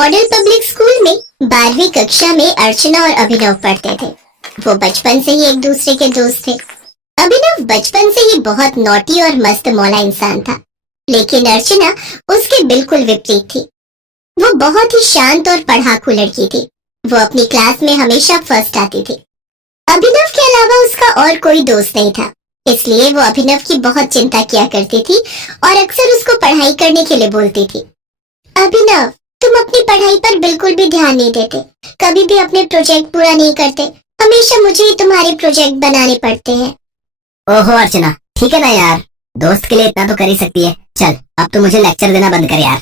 Model public school में 12वीं कक्षा में अर्चना और अभिनव पढ़ते थे। वो बचपन से ही एक दूसरे के दोस्त थे। अभिनव बचपन से ही बहुत नॉटी और मस्त मौला इंसान था, लेकिन अर्चना उसके बिल्कुल विपरीत थी। वो बहुत ही शांत और पढ़ाकू लड़की थी। वो अपनी क्लास में हमेशा फर्स्ट आती थी। अभिनव के अलावा उसका और कोई दोस्त नहीं था, इसलिए वो अभिनव की बहुत चिंता किया करती थी और अक्सर उसको पढ़ाई करने के लिए बोलती थी। अभिनव, तुम अपनी पढ़ाई पर बिल्कुल भी ध्यान नहीं देते, कभी भी अपने प्रोजेक्ट पूरा नहीं करते, हमेशा मुझे ही तुम्हारे प्रोजेक्ट बनाने पड़ते हैं। ओहो अर्चना, ठीक है ना यार, दोस्त के लिए इतना तो कर ही सकती है। चल अब तो मुझे लेक्चर देना बंद कर यार।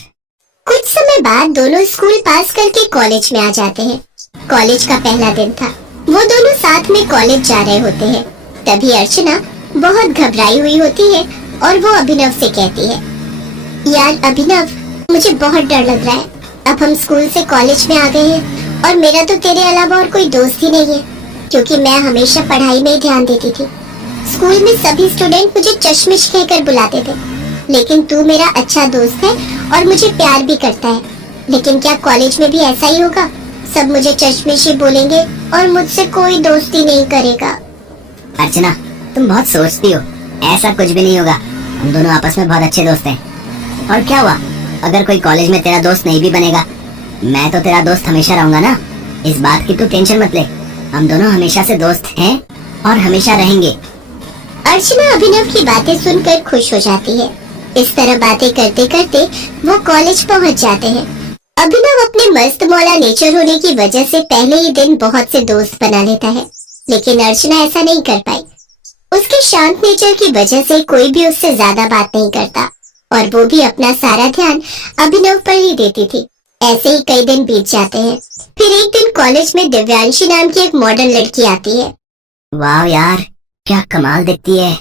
कुछ समय बाद दोनों स्कूल पास करके कॉलेज में आ जाते हैं। कॉलेज का पहला दिन था। वो दोनों साथ में कॉलेज जा रहे होते हैं। तभी अर्चना बहुत घबराई हुई होती है और वो अभिनव से कहती है, यार अभिनव, मुझे बहुत डर लग रहा है। अब हम स्कूल से कॉलेज में आ गए हैं और मेरा तो तेरे अलावा और कोई दोस्त ही नहीं है, क्योंकि मैं हमेशा पढ़ाई में ही ध्यान देती थी। स्कूल में सभी स्टूडेंट मुझे चश्मिश कहकर बुलाते थे, लेकिन तू मेरा अच्छा दोस्त है और मुझे प्यार भी करता है। लेकिन क्या कॉलेज में भी ऐसा ही होगा? सब मुझे चश्मिश ही बोलेंगे और मुझसे कोई दोस्ती नहीं करेगा। अर्चना, तुम बहुत सोचती हो, ऐसा कुछ भी नहीं होगा। हम दोनों आपस में बहुत अच्छे दोस्त हैं। और क्या हुआ अगर कोई कॉलेज में तेरा दोस्त नहीं भी बनेगा? मैं तो तेरा दोस्त हमेशा रहूंगा ना। इस बात की तू टेंशन मत ले, हम दोनों हमेशा से दोस्त हैं और हमेशा रहेंगे। अर्चना अभिनव की बातें सुनकर खुश हो जाती है। इस तरह बातें करते करते वो कॉलेज पहुंच जाते हैं। अभिनव अपने मस्त मौला नेचर होने की वजह से पहले ही दिन बहुत से दोस्त बना लेता है, लेकिन अर्चना ऐसा नहीं कर पाई। उसके शांत नेचर की वजह से कोई भी उससे ज्यादा बात नहीं करता और वो भी अपना सारा ध्यान अभिनव पर ही देती थी। ऐसे ही कई दिन बीत जाते हैं। फिर एक दिन कॉलेज में दिव्यांशी नाम की एक मॉडल लड़की आती है। वाह यार, क्या कमाल दिखती है।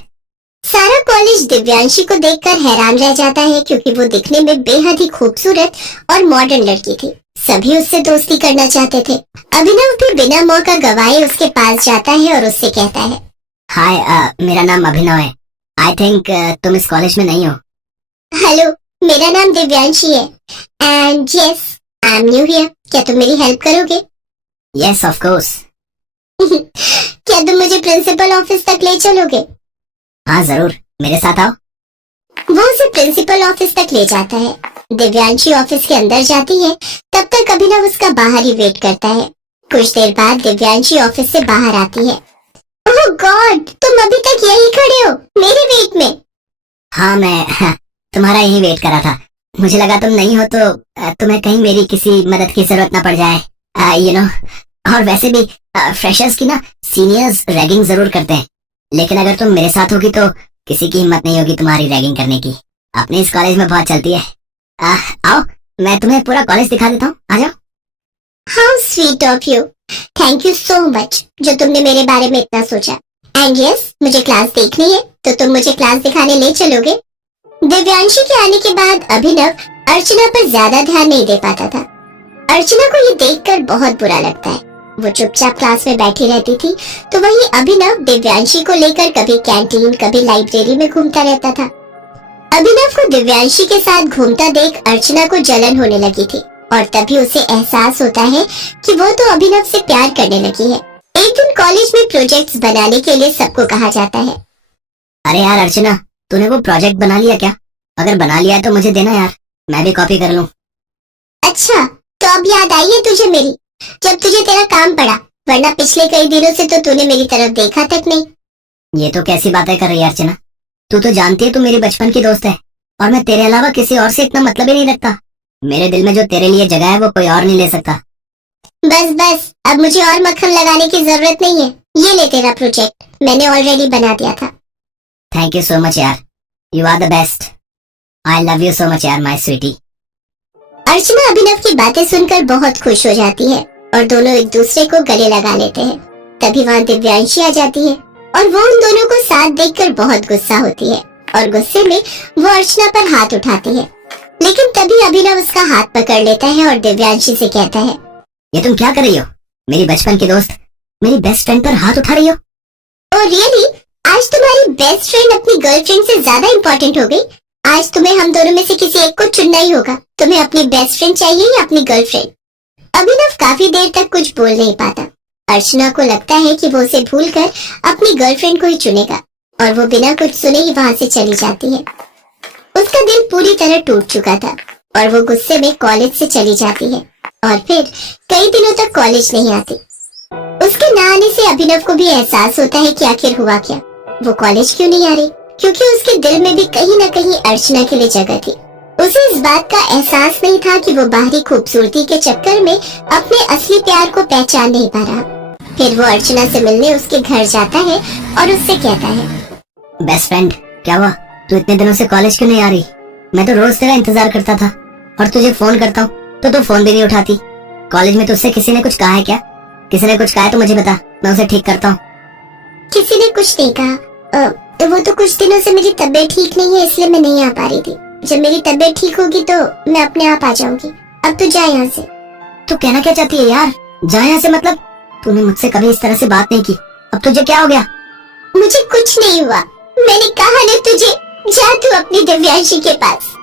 सारा कॉलेज दिव्यांशी को देखकर हैरान रह जाता है, क्योंकि वो दिखने में बेहद ही खूबसूरत और मॉडर्न लड़की थी। सभी उससे दोस्ती करना चाहते थे। अभिनव भी बिना मौका गवाए उसके पास जाता है और उससे कहता है, हाय, मेरा नाम अभिनव है। आई थिंक तुम इस कॉलेज में नहीं हो। हेलो, मेरा नाम दिव्यांशी है and yes, I am new here. क्या तुम मेरी हेल्प करोगे? Yes of course. क्या तुम मुझे प्रिंसिपल ऑफिस तक ले चलोगे? हाँ जरूर, मेरे साथ आओ। वो उसे प्रिंसिपल ऑफिस तक ले जाता है। दिव्यांशी ऑफिस के अंदर जाती है, तब तक अभिनव उसका बाहर ही वेट करता है। कुछ देर बाद दिव्यांशी ऑफिस से बाहर आती है। ओह गॉड, तुम अभी तक यहीं खड़े हो मेरे वेट में? हाँ, मैं तुम्हारा यही वेट कर रहा था। मुझे लगा तुम नहीं हो तो तुम्हें कहीं मेरी किसी मदद की जरूरत ना पड़ जाए। यू नो, और वैसे भी फ्रेशर्स की ना सीनियर्स रैगिंग जरूर करते हैं, लेकिन अगर तुम मेरे साथ होगी तो किसी की हिम्मत नहीं होगी तुम्हारी रैगिंग करने की। अपने इस कॉलेज में बहुत चलती है। आओ, मैं तुम्हें पूरा कॉलेज दिखा देता हूँ, आ जाओ। How sweet of you, thank you so much जो तुमने मेरे बारे में इतना सोचा। एंड यस, मुझे क्लास देखनी है, तो तुम मुझे क्लास दिखाने ले चलोगे? दिव्यांशी के आने के बाद अभिनव अर्चना पर ज्यादा ध्यान नहीं दे पाता था। अर्चना को ये देखकर बहुत बुरा लगता है। वो चुपचाप क्लास में बैठी रहती थी, तो वहीं अभिनव दिव्यांशी को लेकर कभी कैंटीन कभी लाइब्रेरी में घूमता रहता था। अभिनव को दिव्यांशी के साथ घूमता देख अर्चना को जलन होने लगी थी और तभी उसे एहसास होता है कि वो तो अभिनव से प्यार करने लगी है। एक दिन कॉलेज में प्रोजेक्ट्स बनाने के लिए सबको कहा जाता है। अरे यार अर्चना, तूने वो प्रोजेक्ट बना लिया क्या? अगर बना लिया है तो मुझे देना यार, मैं भी कॉपी कर लूं। अच्छा, तो अब याद आई है तुझे मेरी, जब तुझे तेरा काम पड़ा, वरना पिछले कई दिनों से तो तूने मेरी तरफ देखा तक नहीं। ये तो कैसी बातें कर रही है अर्चना? तू तो जानती है तू मेरी बचपन की दोस्त है और मैं तेरे अलावा किसी और से इतना मतलब ही नहीं रखता। मेरे दिल में जो तेरे लिए जगह है वो कोई और नहीं ले सकता। बस बस, अब मुझे और मक्खन लगाने की जरूरत नहीं है। ये ले तेरा प्रोजेक्ट, मैंने ऑलरेडी बना दिया था। थैंक यू सो मच यार, you are the best. I love you so much यार माय स्वीटी। अर्चना अभिनव की बातें सुनकर बहुत खुश हो जाती है और दोनों एक दूसरे को गले लगा लेते हैं। तभी वहाँ दिव्यांशी आ जाती है और वो उन दोनों को साथ देखकर बहुत गुस्सा होती है और गुस्से में वो अर्चना पर हाथ उठाती है। लेकिन तभी अभिनव उसका हाथ पकड़ लेता है और दिव्यांशी से कहता है, ये तुम क्या कर रही हो? मेरी बचपन की दोस्त, मेरी बेस्ट फ्रेंड पर हाथ उठा रही हो? Oh really? आज तुम्हारी बेस्ट फ्रेंड अपनी गर्लफ्रेंड से ज्यादा इम्पोर्टेंट हो गई? आज तुम्हें हम दोनों में से किसी एक को चुनना ही होगा। तुम्हें अपनी बेस्ट फ्रेंड चाहिए या अपनी गर्लफ्रेंड? अभिनव काफी देर तक कुछ बोल नहीं पाता। अर्चना को लगता है कि वो उसे भूलकर अपनी गर्लफ्रेंड को ही चुनेगा और वो बिना कुछ सुने ही वहां से चली जाती है। उसका दिल पूरी तरह टूट चुका था और वो गुस्से में कॉलेज से चली जाती है और फिर कई दिनों तक कॉलेज नहीं आती। उसके न आने से अभिनव को भी एहसास होता है कि आखिर हुआ क्या। वो कॉलेज क्यों नहीं आ रही? क्योंकि उसके दिल में भी कहीं न कहीं अर्चना के लिए जगह थी। उसे इस बात का एहसास नहीं था कि वो बाहरी खूबसूरती के चक्कर में अपने असली प्यार को पहचान नहीं पा रहा। फिर वो अर्चना से मिलने उसके घर जाता है और उससे कहता है, बेस्ट फ्रेंड, क्या हुआ? तू इतने दिनों से कॉलेज क्यों नहीं आ रही? मैं तो रोज तेरा इंतजार करता था और तुझे फोन करता हूँ तो तू फोन भी नहीं उठाती। कॉलेज में तुझसे किसी ने कुछ कहा है क्या? किसी ने कुछ कहा है तो मुझे बता, मैं उसे ठीक करता हूँ। किसी ने कुछ नहीं कहा। तो वो तो कुछ दिनों से मेरी तबीयत ठीक नहीं है इसलिए मैं नहीं आ पा रही थी। जब मेरी तबीयत ठीक होगी तो मैं अपने आप आ जाऊंगी। अब तो जा यहाँ से। तू कहना क्या चाहती है यार? जा यहाँ से मतलब? तूने मुझसे कभी इस तरह से बात नहीं की, अब तुझे क्या हो गया? मुझे कुछ नहीं हुआ। मैंने कहा ना तुझे, जा तू अपनी दिव्यांशी के पास,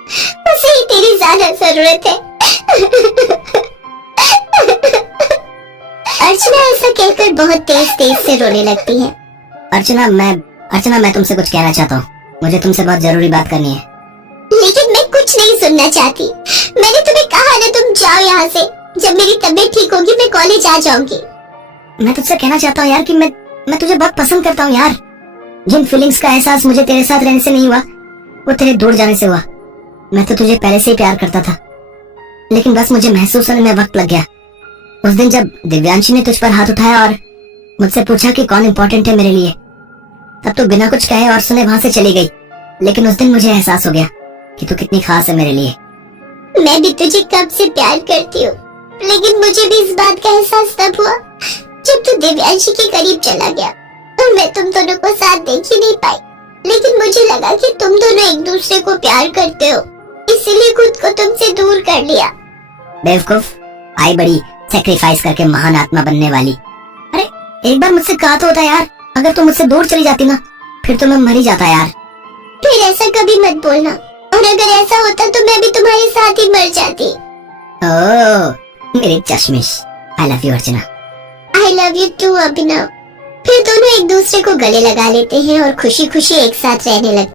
उसे ही तेरी ज्यादा जरूरत है। अर्चना ऐसा कहकर बहुत तेज तेज से रोने लगती है। अर्चना मैं तुमसे कुछ कहना चाहता हूँ। मुझे तुमसे बहुत जरूरी बात करनी है। लेकिन मैं कुछ नहीं सुनना चाहती। मैंने तुम्हें कहा ना तुम जाओ यहाँ से। जब मेरी तबीयत ठीक होगी मैं कॉलेज आ जाऊंगी। मैं तुझसे कहना चाहता हूँ यार कि मैं तुझे बहुत पसंद करता हूँ यार। जिन फीलिंग्स का एहसास मुझे तेरे साथ रहने से नहीं हुआ वो तेरे दूर जाने से हुआ। मैं तो तुझे पहले से ही प्यार करता था, लेकिन बस मुझे महसूस होने में वक्त लग गया। उस दिन जब दिव्यांशी ने तुझ पर हाथ उठाया और मुझसे पूछा कि कौन इम्पोर्टेंट है मेरे लिए, तब तो बिना कुछ कहे और सुने वहां से चली गई। लेकिन उस दिन मुझे एहसास हो गया कि तू कितनी खास है मेरे लिए। मैं भी तुझे कब से प्यार करती हूँ, लेकिन मुझे भी इस बात का एहसास तब हुआ जब तू दिव्यांशी के करीब चला गया और मैं तुम दोनों को साथ देख ही नहीं पाई। लेकिन मुझे लगा कि तुम दोनों एक दूसरे को प्यार करते हो, इसीलिए खुद को तुमसे दूर कर लिया। बेवकूफ, आई बड़ी सेक्रीफाइस करके महान आत्मा बनने वाली। अरे एक बार मुझसे कहा तो होता यार, अगर तुम मुझसे दूर चली जाती ना फिर तो मैं मर ही जाता यार। फिर ऐसा कभी मत बोलना, और अगर ऐसा होता तो मैं भी तुम्हारे साथ ही मर जाती। ओह मेरी चश्मिश, I love you Archana. I love you too Abhinav. फिर दोनों एक दूसरे को गले लगा लेते हैं और खुशी खुशी एक साथ रहने लगते हैं।